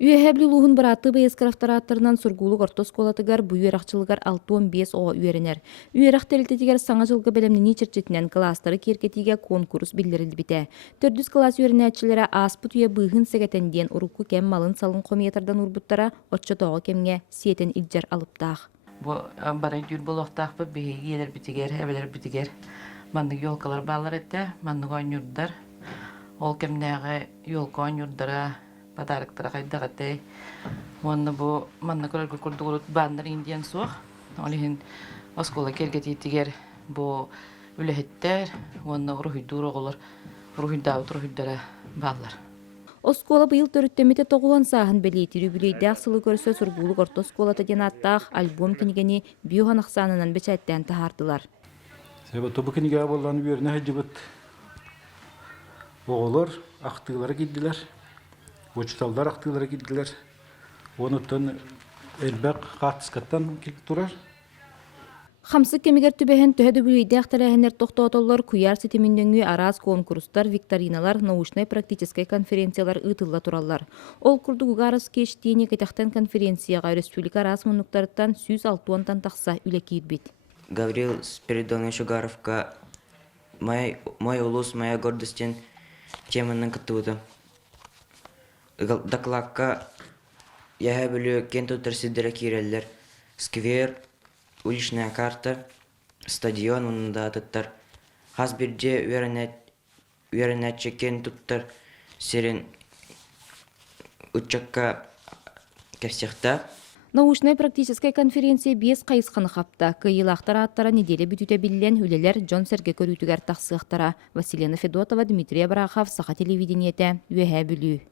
Үйәһәбли луһун быраты быйыс крафтараттарынан сургулук орто сколатыгар бу үйәрахчылыгар 6-15 о үйәренер. Үйәрах телететигер саңа жылғы белемнини черчетинен класстары киркетиге конкурс билдирилбите. Төрдүс класс үйәренәчиләре аспыт үйә быйһын сәгәтенден урукку кем малын салын комиятардан урбуттара отчотоғы кемге сиетен илжар алыптақ. Бу барын жүр болуқтақ бі бейгі елер бітігер, әбелер бітігер. Манның yolkalar bağlar etті, манның ойнюрдар. Ол кемнәғі yolka ойнюрдара, подарықтара қайдағаттай. Онны бұ манны көрергі күрді құрыт бандар индиян соқ. Олеген оскола кергететігер бұ үләхеттер, онны ұрухидур оғылар, ұрухидауыт ұрухиддара бағлар. Оскола быйыл төрүттөмете тоғуан сааһын белейтир үбүлейдәк сылы көрсө сургулук орто сколата ден аттаах альбом кинигени биохан аксанынан бечайттан тахардылар. Себе тобу киниге болланы берне хаҗыбыт. Оголор актыйлары киддилер. Учталдар актыйлары киддилер. Онуттан элбек катыскаттан килип турар. Хамсы кемигер түбэһэн төһөдө бүлейдәк тәрәһеннәр тохтоотоллор куяр ситиминдеңи араз конкурстар, викториналар, научно-практической конференциялар ытылла тураллар. Ол курдугугарас кештиене кетахтан конференцияга республика араз мунуктарыттан 106 тахса үлекир бит. Гаврил Спиридонович Угаровка «Мой улус, моя гордость» теманын кыттыбыты. Докладка яһа бүлү кент утырсыдыра киреллер. Сквер, уличная карта, стадион унда аттар. Хас бирде уверенетче кент туттар серин учакка кепсехта. Научно-практическая конференция 5 кайысқаны хапта. Кыйылақтара аттара неделе бүтүтө билен үлелер Джон Серге көрүтүгер тахсыктара. Василина Федотова, Дмитрий Абрахов, Саха телевидениете, Үйәһә бүлүү.